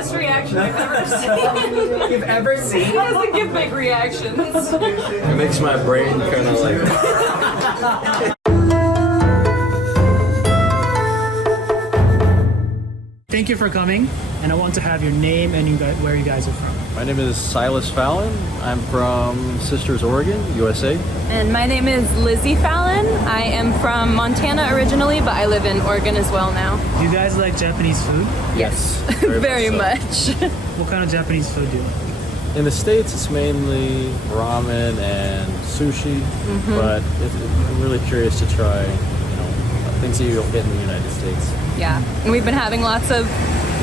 best reaction I've ever seen. You've ever seen? He doesn't give big reactions. It makes my brain kind of like... Thank you for coming, and I want to have your name and where you guys are from. My name is Silas Fallon. I'm from Sisters, Oregon, USA. And my name is Lizzie Fallon. I am from Montana originally, but I live in Oregon as well now. Do you guys like Japanese food? Yes. Very much. What kind of Japanese food do you like? In the States, it's mainly ramen and sushi, but I'm really curious to try, things that you don't get in the United States. Yeah, and we've been having lots of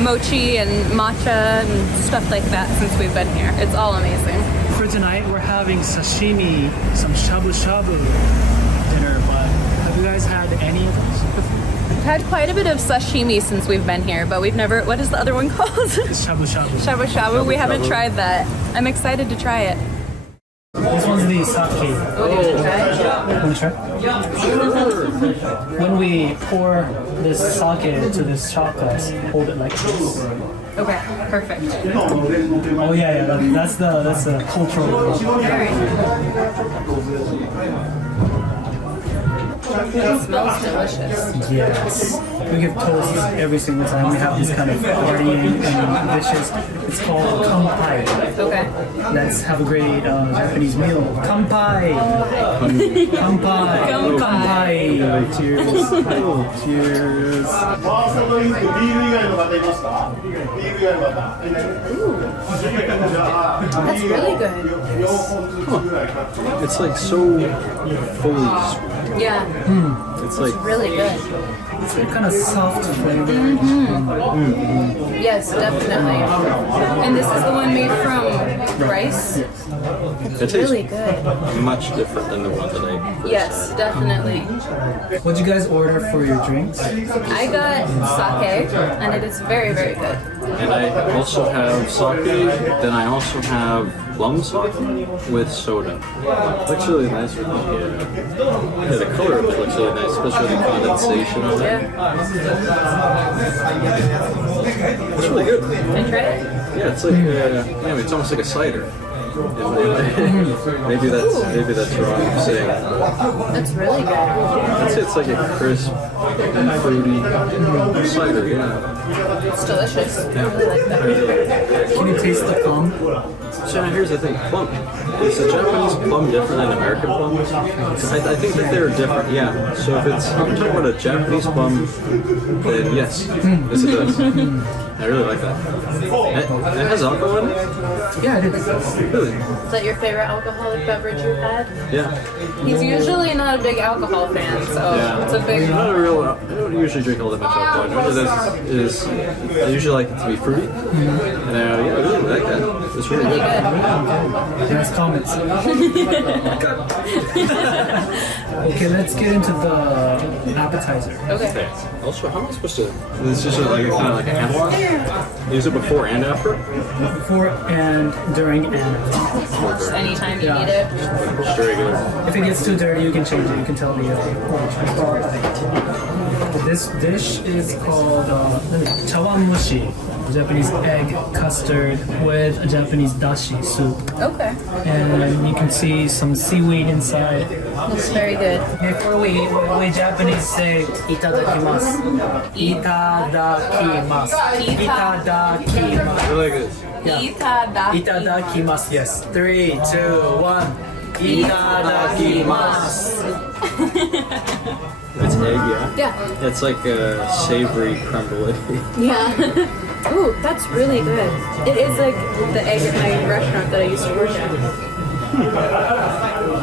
mochi and matcha and stuff like that since we've been here. It's all amazing. For tonight, we're having sashimi, some shabu-shabu dinner, but have you guys had any of those before? We've had quite a bit of sashimi since we've been here, but we've never, what is the other one called? It's shabu-shabu. Shabu-shabu. We haven't tried that. I'm excited to try it. This one's the sake. Oh, you want to try? Want to try? When we pour this sake to this shot glass, hold it like this. Okay, perfect. Oh yeah, that's the cultural. It smells delicious. Yes. We give toast every single time we have this kind of partying and dishes. It's called kanpai. Okay. Let's have a great Japanese meal. Kanpai! Kanpai! Kanpai! Cheers! Cheers! That's really good. It's like so fully sweet. Yeah, It's like really good. It's kind of soft flavor. Yes, definitely. And this is the one made from rice. it tastes Really good. much different than the one that I first Yes, had. definitely. What'd you guys order for your drinks? I got sake, and it is very, very good. And I also have sake, then I also have plum sake with soda. It looks really nice with the color of it looks really nice, especially the condensation on it. Yeah. It's really good. Can I try it? Yeah, it's like it's almost like a cider. Maybe that's wrong I'm saying. That's really good. I'd say it's like a crisp and fruity cider, yeah. It's delicious. I really like that. Can you taste the plum? So now here's the thing, plum. Is the Japanese plum different than American plum? I think that they're different, yeah. So if I'm talking about a Japanese plum, then yes. Yes it does. I really like that. It has alcohol in it? Yeah, it is. Really? Is that your favorite alcoholic beverage you've had? Yeah. He's usually not a big alcohol fan, so it's a big... I don't usually drink all that much alcohol. I usually like it to be fruity. And I really like that. It's really good. Nice comments. Okay, let's get into the appetizer. Okay. Also, how am I supposed to? This is like a kind of like a hand wash. Use it before and after. Before and during and after. Just anytime you need it. It's very good. If it gets too dirty, you can change it. You can tell me. This dish is called chawanmushi, Japanese egg custard with a Japanese dashi soup. Okay. And you can see some seaweed inside. Looks very good. Before we Japanese say itadakimasu. Itadakimasu. Itadakimasu. Really good. Itadaki. Itadakimasu. Yes. 3, 2, 1. Itadakimasu. It's egg, yeah. Yeah. It's like a savory crumble egg. Yeah. Ooh, that's really good. It is like the egg at my restaurant that I used to work at.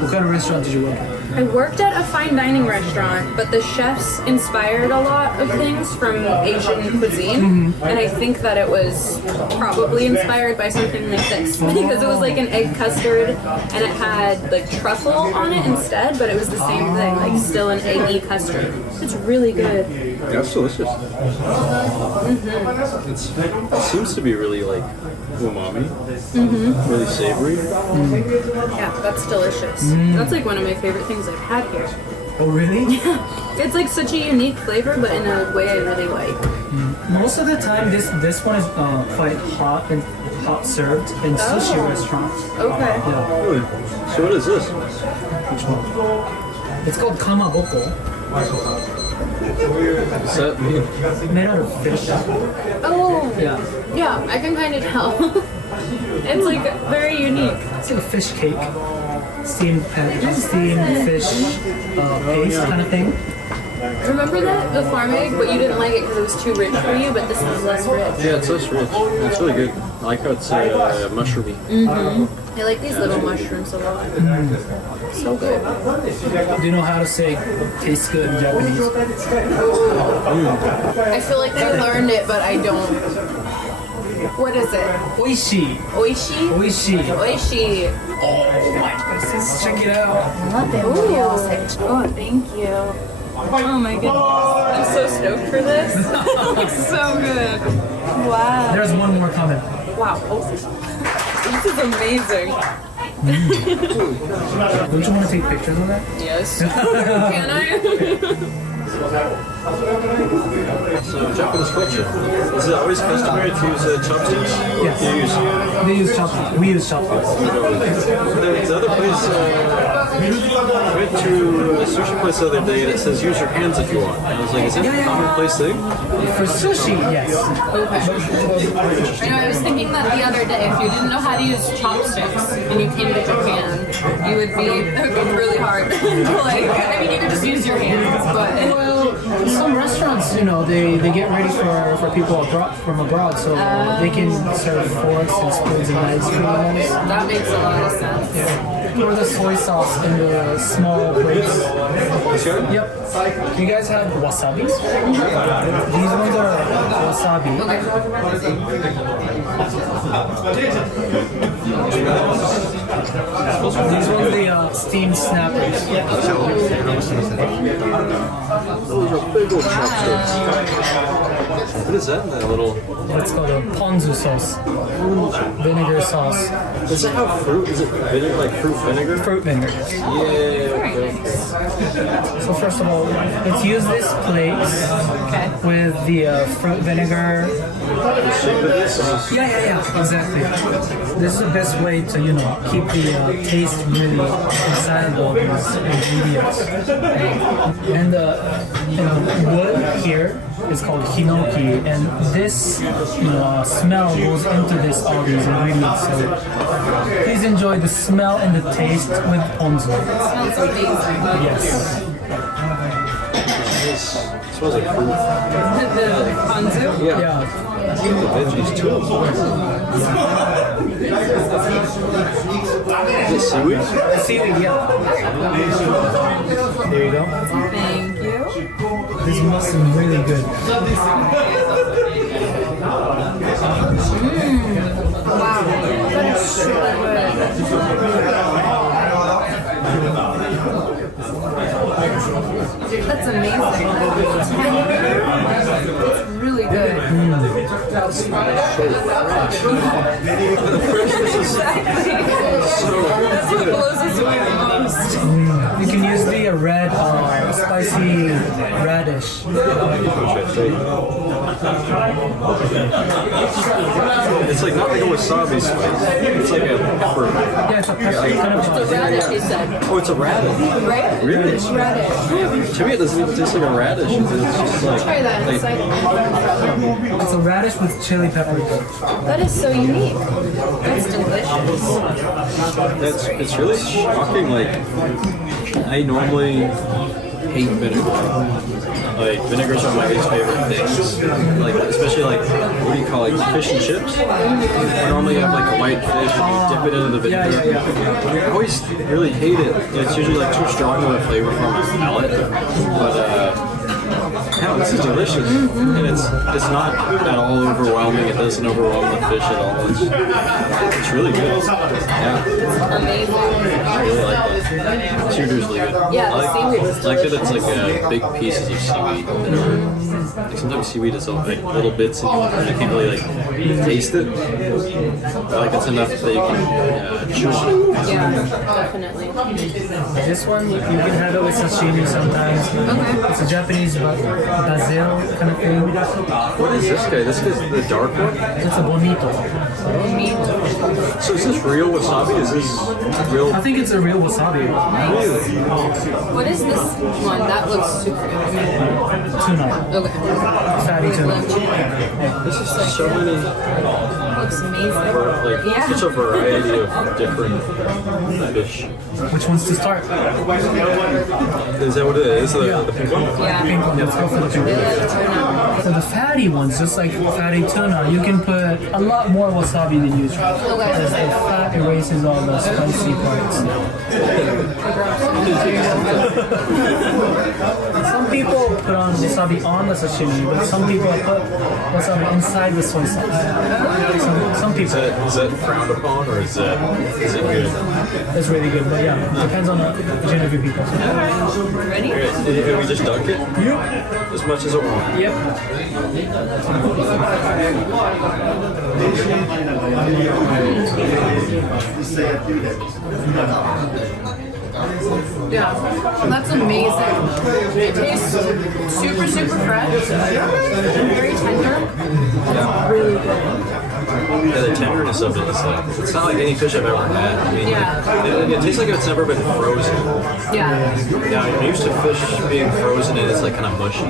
What kind of restaurant did you work at? I worked at a fine dining restaurant, but the chefs inspired a lot of things from Asian cuisine, and I think that it was probably inspired by something like this because it was like an egg custard and it had like truffle on it instead, but it was the same thing, like still an eggy custard. It's really good. That's delicious. It seems to be really like umami, really savory. Yeah, that's delicious. That's like one of my favorite things I've had here. Oh, really? It's like such a unique flavor, but in a way I really like. Most of the time, this one is quite hot and hot served in sushi restaurants. Okay. Yeah. Really? So what is this? Which one? It's called kamaboko. Does that mean? Made out of fish. Oh, Yeah. yeah, I can kind of tell. It's like very unique. It's like a fish cake. Steamed fish paste kind of thing. Remember that? The farm egg, but you didn't like it because it was too rich for you, but this is less rich. Yeah, it's less rich. It's really good. I like how it's mushroomy. I like these little mushrooms a lot. So good. Do you know how to say tastes good in Japanese? I feel like I learned it, but I don't. What is it? Oishi. Oishi? Oishi. Oishi. Oh my goodness. Check it out. Ooh. Oh, thank you. Oh my goodness. I'm so stoked for this. It looks so good. Wow. There's one more comment. Wow. This is amazing. Don't you want to take pictures of that? Yes. Can I? So Japanese culture. Is it always customary to use chopsticks? Yes. Do you use? They use chopsticks. We use chopsticks. The other place, I went to a sushi place the other day and it says use your hands if you want. And I was like, is that a commonplace thing? For sushi, yes. Okay. I know, I was thinking that the other day, if you didn't know how to use chopsticks and you came to Japan, it would be really hard. I mean, you could just use your hands, but... Well, some restaurants, they get ready for people from abroad, so they can serve forks and spoons and knives for you guys. That makes a lot of sense. Or the soy sauce in the small plates. Yep. You guys have wasabi? These ones are wasabi. These ones are the steamed snappers. Those are big old chopsticks. What is that in that little? It's called a ponzu sauce. Vinegar sauce. Does it have fruit? Is it vinegar, like fruit vinegar? Fruit vinegar. Yeah. So first of all, let's use this plate with the fruit vinegar. Yeah, exactly. This is the best way to, keep the taste really inside of these ingredients. And the wood here is called hinoki, and this smell goes into all these ingredients. So please enjoy the smell and the taste with ponzu. Smells amazing. Yes. It smells like fruit. The ponzu? Yeah. The veggies too. Is it seaweed? Seaweed, yeah. There you go. Thank you. This must be really good. Wow. That is so good. That's amazing. It's really good. Exactly. That's what blows us away the most. You can use the red, spicy radish. It's like not like a wasabi spice. It's like a pepper. Yeah, it's a pepper kind of. The radish, he said. Oh, it's a radish. Right? Really? It's radish. To me, it doesn't even taste like a radish. It's just like. Try that. It's like, It's a radish with chili peppers. that is so unique. That's delicious. It's really shocking. Like, I normally hate vinegar. Like, vinegars are my least favorite things. Like, especially like, what do you call it? Fish and chips. I normally have like a white fish and you dip it into the vinegar. I always really hate it. It's usually like too strong of a flavor for my palate. But yeah, this is delicious, and it's not at all overwhelming. It doesn't overwhelm the fish at all. It's really good. Yeah, Amazing. I really like that. Seaweed's really good. Yeah, I the seaweed is like that it's like big pieces of seaweed that are like sometimes seaweed is all like little bits and you can't really like taste it. But, like it's enough that you can chew on it. Yeah, definitely. This one, you can have it with sashimi sometimes. Okay. It's a Japanese basil kind of thing. What is this guy? This is the dark one? It's a bonito. So is this real wasabi? Is this real? I think it's a real wasabi. Really? What is this one? That looks super good. Tuna. Okay. Fatty tuna. This is so many, Looks amazing. like Yeah. such a variety of different fish. Which one's to start? Is that what it is? The pink one? Yeah. Pink one. Let's go for the pink Really one. like the tuna. For the fatty ones, just like fatty tuna, you can put a lot more wasabi than usual. Because the fat erases all the spicy parts. Some people put on wasabi on the sashimi, but some people put wasabi inside the soy sauce. Some people. Is that frowned upon or is it good? It's really good, but yeah, it depends on the Genevieve people. Ready? And we just dunk it? Yep. As much as it wants. Yep. Yeah, that's amazing. It tastes super, super fresh. Very tender. Really good. Yeah, the tenderness of it is like, it's not like any fish I've ever had. I mean, Yeah. it tastes like it's never been frozen. Yeah. Yeah, I'm used to fish being frozen and it's like kind of mushy.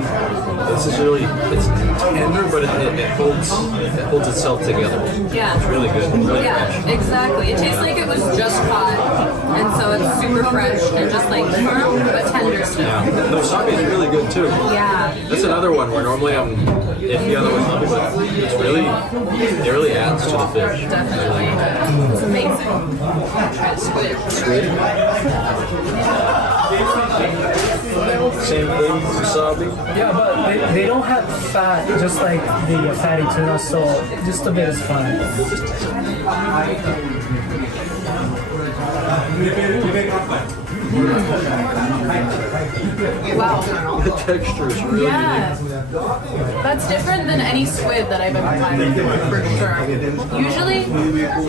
This is really, it's tender, but it holds itself together. Yeah. It's really good. Really Yeah, fresh. exactly. It tastes like it was just caught, and so it's super fresh and just like firm but tender still. Yeah. The wasabi is really good too. Yeah. That's another one where normally I'm iffy on the wasabi, but it's really, it really adds to the fish. Definitely. It's amazing. Try the squid. Same thing, wasabi. Yeah, but they don't have fat, just like the fatty tuna, so just a bit is fine. Wow. The texture is really Yeah. That's different than any squid that I've ever had for sure. Usually,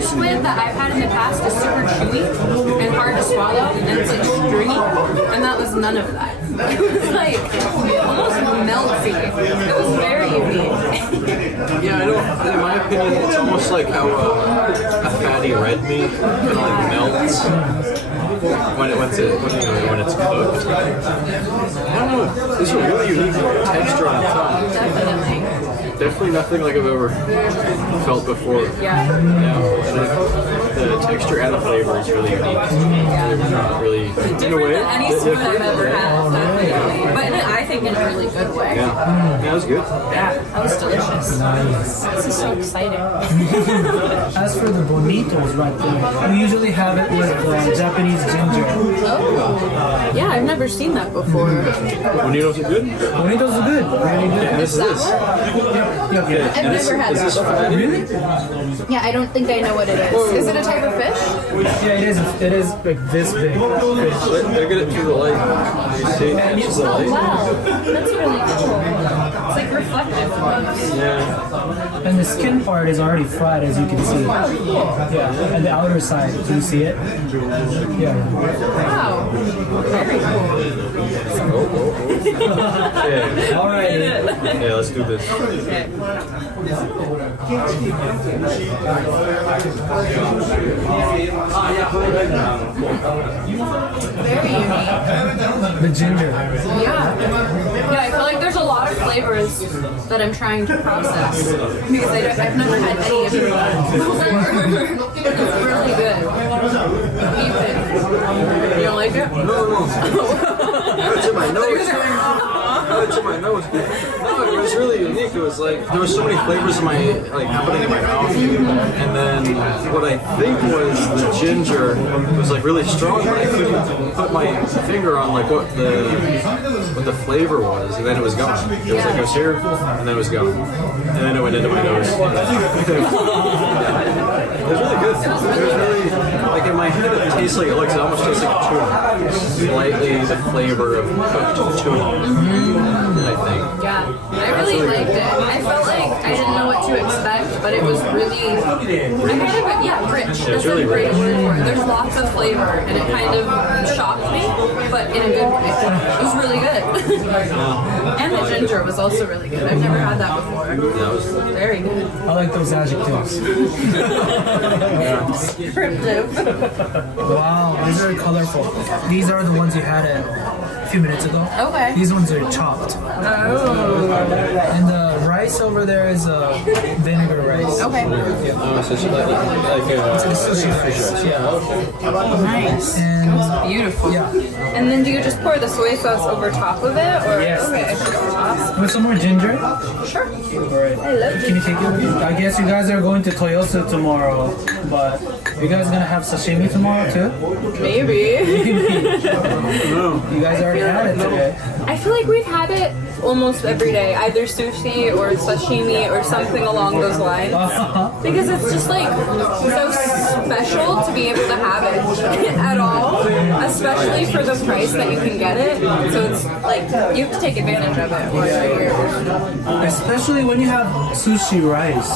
squid that I've had in the past is super chewy and hard to swallow, and it's like stringy, and that was none of that. It was like almost melty. It was very unique. Yeah, I don't. In my opinion, it's almost like how a fatty red meat kind of like melts when it's cooked. I don't know. These are really unique texture on the tongue. Definitely. Definitely nothing like I've ever felt before. Yeah. Yeah, and the texture and the flavor is really unique. Yeah. Really, in a Different way, than any squid I've ever had. Oh, Definitely. But I think in a really good way. Yeah, it was good. Yeah, that was delicious. This is so exciting. As for the bonitos right there, we usually have it with Japanese ginger. Oh, yeah, I've never seen that before. Bonitos are good. Bonitos are good, really good. And this is this. Yep. I've never had Is this that before. fatty? Really? Yeah, I don't think I know what it is. Is it a type of fish? Yeah, it is. It is like this big. They're good at through the light. You see, it's the Oh, light. wow. That's really cool. It's like reflective. Yeah. And the skin part is already fried, as you can see. Yeah. And the outer side, do you see it? Yeah. Wow. Very cool. Okay. All right. Yeah, let's do this. Okay. Very unique. The ginger. Yeah. Yeah, I feel like there's a lot of flavors that I'm trying to process because I've never had any of them. It's really good. Ethan, you don't like it? No, it's in my nose. No, it's in my nose. No, it was really unique. unique. It was like there was so many flavors in my happening in my mouth, and then what I think was the ginger was like really strong, but I couldn't put my finger on like what the flavor was, and then it was gone. It was like it was here, and then it was gone, and then it went into my nose. It was really good. It was really like in my head. It tastes like it almost tastes like tuna, slightly the flavor of cooked tuna. I think. Yeah, I really liked it. I felt like I didn't know what to expect, but it was really, rich. That's really a great rich. word for it. There's lots of flavor, and it kind of shocked me, but in a good way. It was really good. And the ginger was also really good. I've never had that before. That was Very good. I like those adjectives. Descriptive. Wow, these are colorful. These are the ones you had a few minutes ago. Okay. These ones are chopped. Oh. And the rice over there is vinegar rice. Okay. oh, so it's like Sushi rice. Yeah. Nice. And Beautiful. yeah. And then do you just pour the soy sauce over top of it, or Yes. okay? Awesome. With some more ginger. Sure. Alright. I love Can you take it with you? I guess you guys are going to Toyosu tomorrow, but you guys gonna have sashimi tomorrow too? Maybe. You guys already had it today. I feel like we've had it almost every day, either sushi or sashimi or something along those lines. Because it's just like so special to be able to have it at all, especially for the price that you can get it. So it's like you have to take advantage of it. Or Especially when you have sushi rice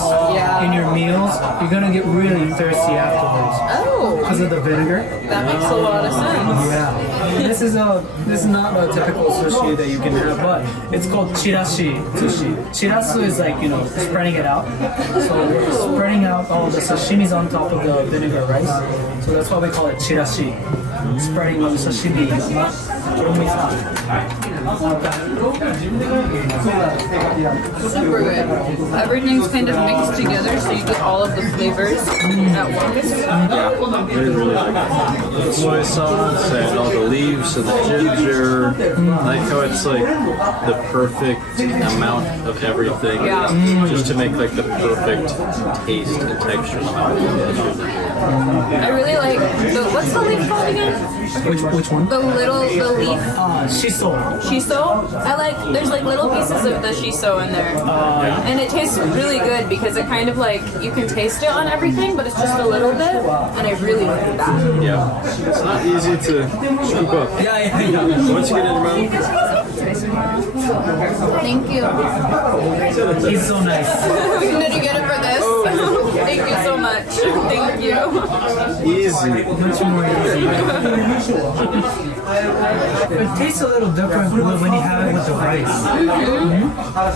in your meals, you're gonna get really thirsty afterwards Oh, because of the vinegar. that makes a lot of sense. Yeah, this is not a typical sushi that you can have, but it's called chirashi sushi. Chirasu is like spreading it out. So we're spreading out all the sashimis on top of the vinegar rice. So that's why we call it chirashi. Spreading on the sashimi. Super good. Everything's kind of mixed together, so you get all of the flavors at once. really like the soy sauce and all the leaves and the ginger. Like how it's like the perfect amount of everything, Yeah. just to make like the perfect taste and texture in the mouth. I really like what's the leaf called again? Which one? The leaf Shiso. shiso. I like there's like little pieces of the shiso in there, and it tastes really good because it kind of like you can taste it on everything, but it's just a little bit, and I really like that. Yeah, it's not easy to scoop up. Yeah. Once you get in your mouth, Thank you. He's so nice. Did you get it for this? Thank you so much. Thank you. easy. Much more easy. It tastes a little different when you have it with the rice.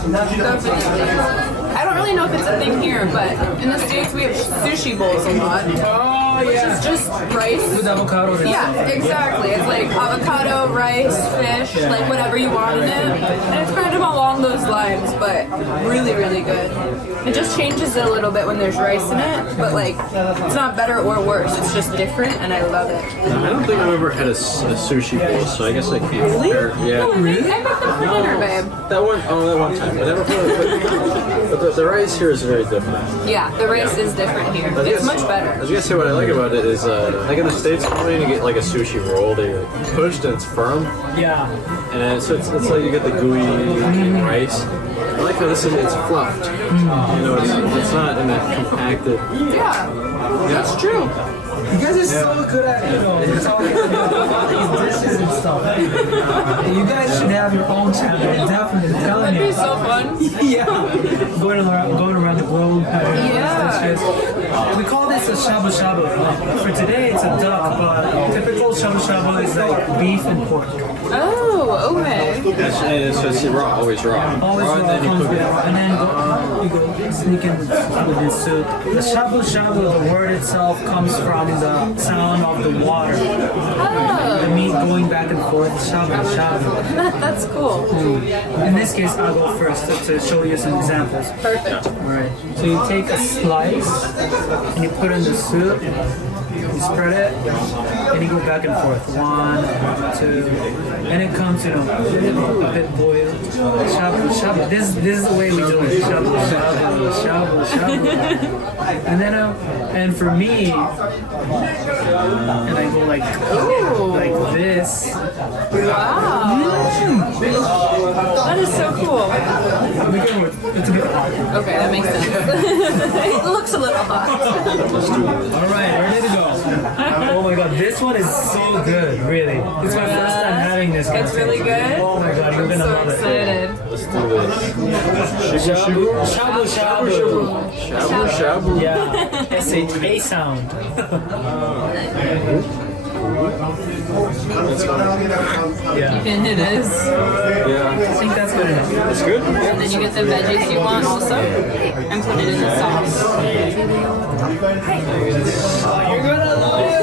Definitely. I don't really know if it's a thing here, but in the States we have sushi bowls a lot. Oh Which is just rice. With avocado. Yeah, exactly. It's like avocado, rice, fish, like whatever you want in it. And it's kind of along those lines, but really, really good. It just changes it a little bit when there's rice in it, but like, it's not better or worse. It's just different, and I love it. I don't think I've ever had a sushi bowl, so I guess I can't compare. Yeah. No, I make them for dinner, babe. That one time. I never but the rice here is very different. Yeah, the rice is different here. It's much I better. was gonna say what I like about it is like in the States when you get like a sushi roll, they like, pushed and it's firm, Yeah. and so it's like you get the gooey rice. I like how this is it's fluffed. It's not in that compacted. Yeah, that's true. You guys are so good at talking about these dishes and stuff. You guys should have your own channel. Definitely, I'm telling That'd be you. so fun. Yeah, going around the globe. Yeah. We call this a shabu shabu. For today, it's a duck, but typical shabu shabu is like beef and pork. Oh, okay. So it's raw, always raw. Always Raw, raw, and then you comes cook with it. and then you go sneak in with the soup. The shabu shabu, the word itself comes from the sound of the water. The meat going back and forth, shabu shabu. That's cool. In this case, I'll go first to show you some examples. Perfect. Alright, so you take a slice and you put in the soup, You spread it, and you go back and forth. 1, 2, and it comes, a bit boiled. Shabu shabu. This is the way we do it. Shabu shabu, shabu shabu. And then, and for me, and I go like this. Wow. That is so cool. It's a bit hot. Okay, that makes sense. It looks a little hot. All right, ready to go. Oh my god, this one is so good, really. It's my first time having this. It's really good. Oh my god, you're gonna So love it. excited. Let's do this. Shabu shabu. Shabu shabu. Yeah, SHA sound. Yeah, And it is. Yeah. I think that's good enough. It's good? And then you get the veggies you want also, and put it in the sauce. You're gonna love it.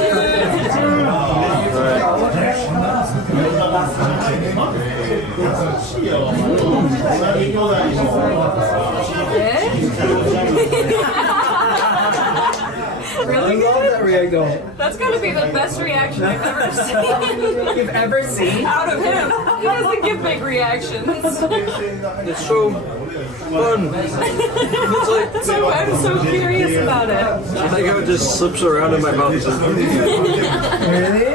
Really I love good? that reaction. That's gotta be the best reaction I've ever seen. You've ever seen? Out of him. He doesn't give big reactions. It's so fun. It's like, So I'm so curious about it. I like how it just slips around in my mouth. It's like, Really?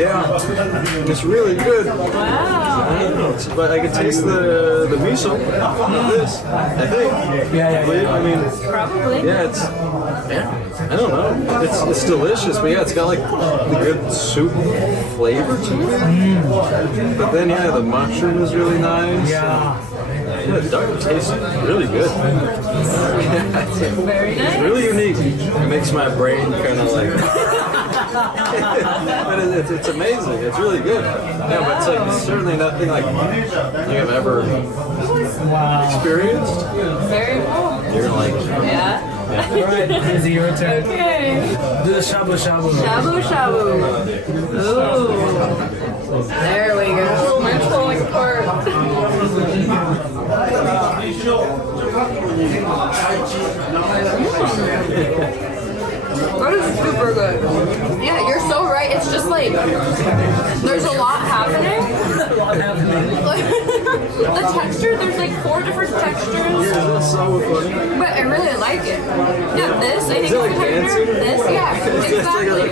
yeah. It's really good. Wow. But I can taste the miso of this, I think. Yeah. I mean, Probably. yeah, it's, I don't know. It's delicious, but yeah, it's got like the good soup flavor to it. But then, yeah, the mushroom is really nice. Yeah. Yeah, the duck tastes really good. Very It's nice. really unique. It makes my brain kind of like. But it's amazing. It's really good. Yeah, but it's like certainly nothing like I've ever experienced. Very cool. You're like, Yeah. Alright, is it your turn? Okay. Do the shabu shabu. Shabu shabu. Ooh. There we go. Mine's falling apart. That is super good. Yeah, you're so right. It's just like there's a lot happening. The texture, there's like 4 different textures, that's so funny. but I really like it. Yeah, this, I think Is it like it's the texture. dancing? This, yeah, exactly.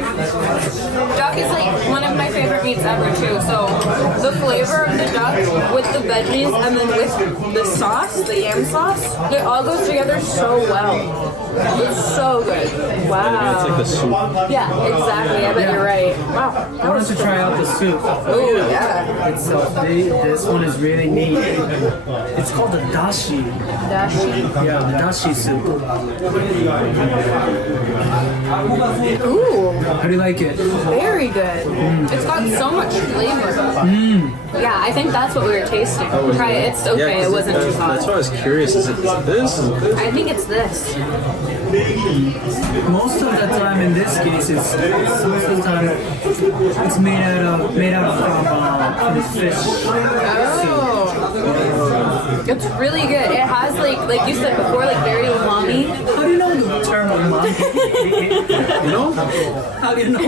Duck is like one of my favorite meats ever too. So the flavor of the duck with the veggies and then with the sauce, the yam sauce, it all goes together so well. It's so good. It's like Wow. the soup. Yeah, exactly. I bet you're right. Wow. I wanted to try out the soup. Oh yeah. It's this one is really neat. It's called the dashi. Dashi. Yeah, the dashi soup. Ooh, How do you like it? very good. It's got so much flavor. Yeah, I think that's what we were tasting. Try it. It's okay. 'cause It wasn't too that's why I hot. was curious. Is it this? Is it this? I think it's this. Most of the time, in this case, it's made out of from the fish. Oh. It's really good. It has like you said before, like very umami. How do you know the term umami? You know? How do you know?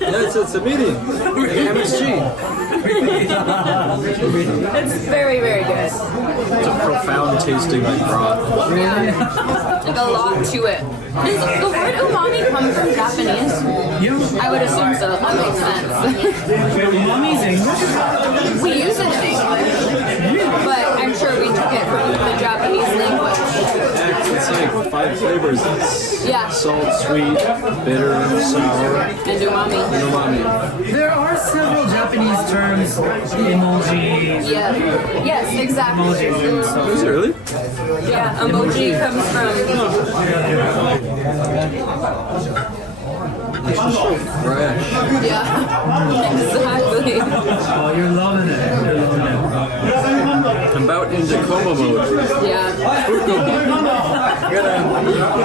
Yeah, it's a medium. MSG. It's very, very good. It's a profound tasting like broth. Yeah. Like a lot to it. Does the word umami come from Japanese? Yeah. I would assume so. That makes sense. Umami's English? We use it in English, but I'm sure we took it from the Japanese language. It's like 5 flavors. Yeah. Salt, sweet, bitter, sour, And umami. and umami. There are several Japanese terms, emojis. Yeah. Yes, exactly. Emojis and stuff. Is it really? Yeah, emoji comes from. It's just so fresh. Yeah. Exactly. Oh, you're loving it. You're loving it. I'm about into coma mode. Yeah. I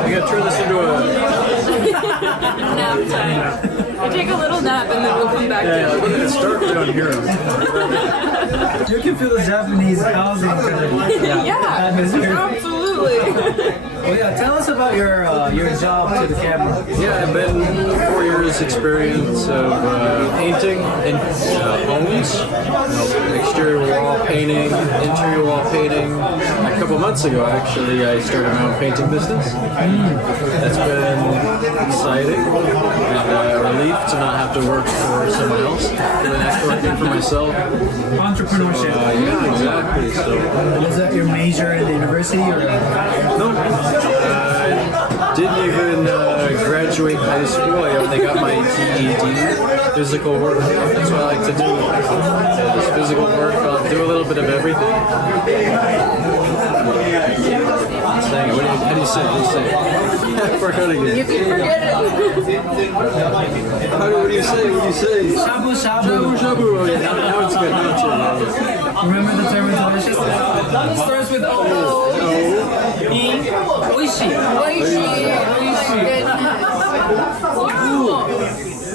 gotta turn this into a. Nap time. I take a little nap and then we'll come back to it. It's dark down here. You can feel the Japanese housing kind of Yeah, atmosphere. absolutely. Totally. Well, yeah, tell us about your job to the camera. Yeah, I've been 4 years experience of painting in homes, exterior wall painting, interior wall painting. A couple months ago, actually, I started my own painting business. That's been exciting and a relief to not have to work for someone else. Really nice working for myself. Entrepreneurship. Yeah, exactly. So, Was that your major in the university or? no, didn't even graduate high school. I only got my GED, physical work. That's what I like to do. Just physical work. I'll do a little bit of everything. Saying it. How do you say it? How do you say it? I forgot again. You can forget it. What do you say? What do you say? Shabu shabu. Shabu shabu. Oh, yeah. Now it's good. Now it's good. Remember the term delicious? Starts with O. E. Oishi. Oishi.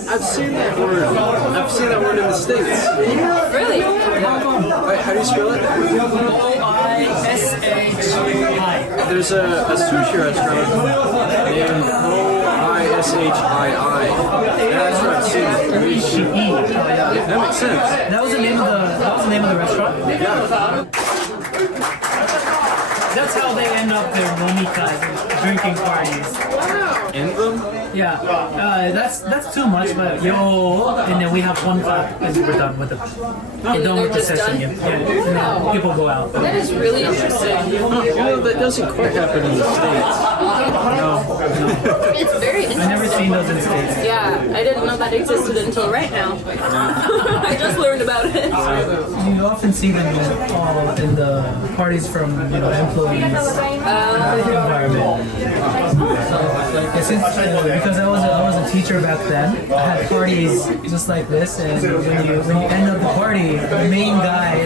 I've seen that word. I've seen that word in the States. Really? Wait, how do you spell it? O-I-S-H-I. There's a sushi restaurant named Oishii. That's where I've seen it. Oishi. Yeah, that makes sense. That was the name of the restaurant? Yeah. That's how they end up their nomikai, drinking parties. In them? Yeah, that's too much, but yo, and then we have one clap and we're done with it. We're done with the just session. done? Yeah, and then people go out. That is really interesting. That doesn't quite happen in the States. No, It's very I never interesting. seen those in the States. Yeah, I didn't know that existed until right now. I just learned about it. You often see them in the parties from employees environment. Because I was a teacher back then, I had parties just like this, and when you end up the party, the main guy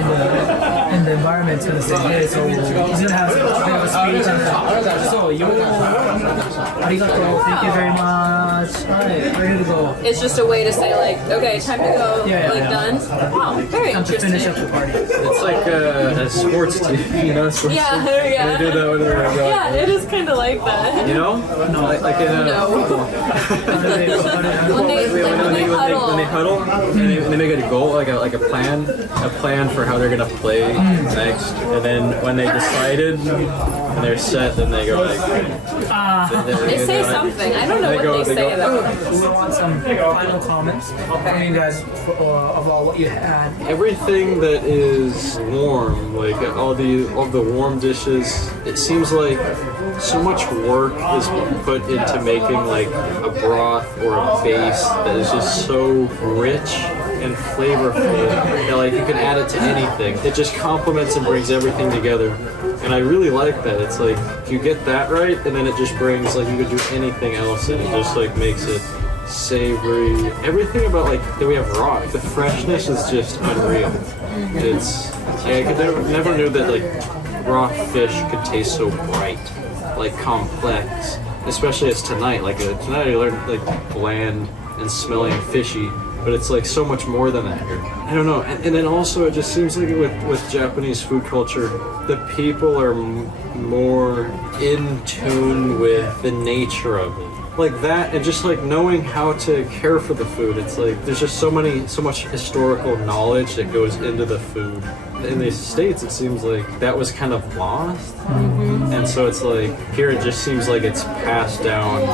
in the environment's gonna say, "Hey, so he's gonna have a speech and so yo, arigato, thank you very much. Alright, ready to go. It's just a way to say like, okay, time to go. Yeah, like yeah. done. Wow, very Time to finish up interesting. the party. It's like a sports team, Sports Yeah, team. yeah. They do that when they're Yeah, it is kind of like that. You know? No. Like in a No. football. When they huddle. When they huddle and they make it a goal, like a plan for how they're gonna play next, and then when they decided and they're set, then they go like. They say something. I don't know what they say though. We want some final comments from you guys about what you had. Everything that is warm, like all the warm dishes, it seems like so much work is put into making like a broth or a base that is just so rich and flavorful that like you can add it to anything. It just complements and brings everything together. And I really like that. It's like if you get that right, and then it just brings like you could do anything else, and it just like makes it savory. Everything about like that we have raw. Like, the freshness is just unreal. It's I never knew that like raw fish could taste so bright, like complex. Especially as tonight. Like tonight I learned like bland and smelling fishy. But it's like so much more than that here. I don't know. And then also it just seems like with Japanese food culture, the people are more in tune with the nature of it. Like that, and just like knowing how to care for the food. It's like there's just so much historical knowledge that goes into the food. In the States, it seems like that was kind of lost. And so it's like here it just seems like it's passed down,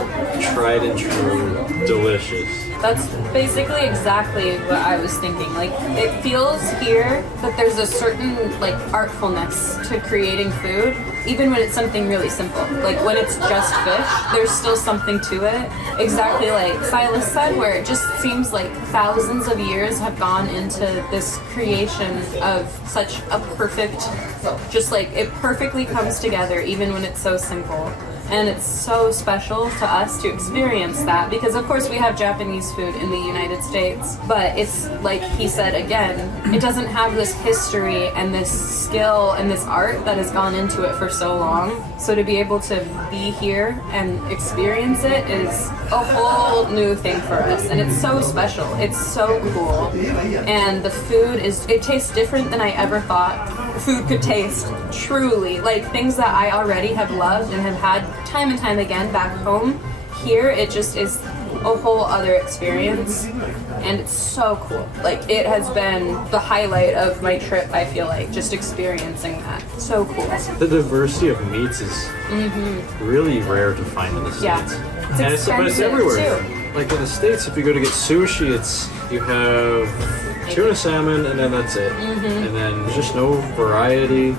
tried and true, delicious. That's basically exactly what I was thinking. Like, it feels here that there's a certain, like, artfulness to creating food, even when it's something really simple. Like, when it's just fish, there's still something to it. Exactly like Silas said, where it just seems like thousands of years have gone into this creation of such a perfect, just like, it perfectly comes together, even when it's so simple. And it's so special to us to experience that because, of course, we have Japanese food in the United States, but it's like he said again, it doesn't have this history and this skill and this art that has gone into it for so long. So to be able to be here and experience it is a whole new thing for us, and it's so special. It's so cool, and the food it tastes different than I ever thought food could taste, truly. Like things that I already have loved and have had time and time again back home. Here, it just is a whole other experience, and it's so cool. Like it has been the highlight of my trip, I feel like, just experiencing that. So cool. The diversity of meats is really rare to find in the States. Yeah. It's But it's expensive, everywhere. too. Like in the States, if you go to get sushi, you have tuna salmon and then that's it. And then there's just no variety.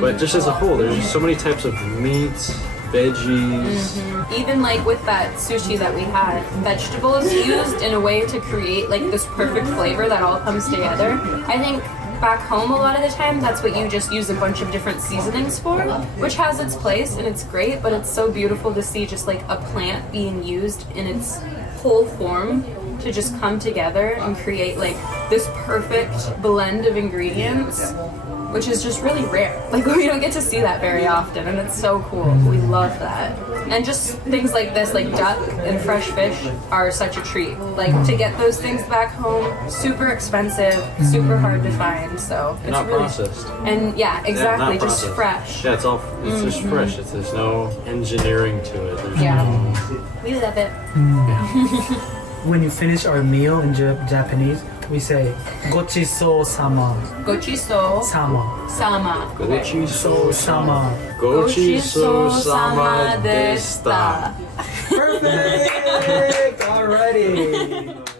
But just as a whole, there's just so many types of meats, veggies. Even like with that sushi that we had, vegetables used in a way to create like this perfect flavor that all comes together. I think back home a lot of the time that's what you just use a bunch of different seasonings for, which has its place and it's great, but it's so beautiful to see just like a plant being used in its whole form to just come together and create like this perfect blend of ingredients, which is just really rare. Like we don't get to see that very often, and it's so cool. We love that. And just things like this, like duck and fresh fish, are such a treat. Like to get those things back home, super expensive, super hard to find. So it's Not really processed. And yeah, exactly, not just processed. fresh. Yeah, it's just fresh. There's no engineering to it. There's Yeah. no, We love it. When you finish our meal in Japanese, we say "Gochiso sama." Gochiso Sama. sama. Gochiso Sama. Gochiso sama deshita. Perfect. Alrighty.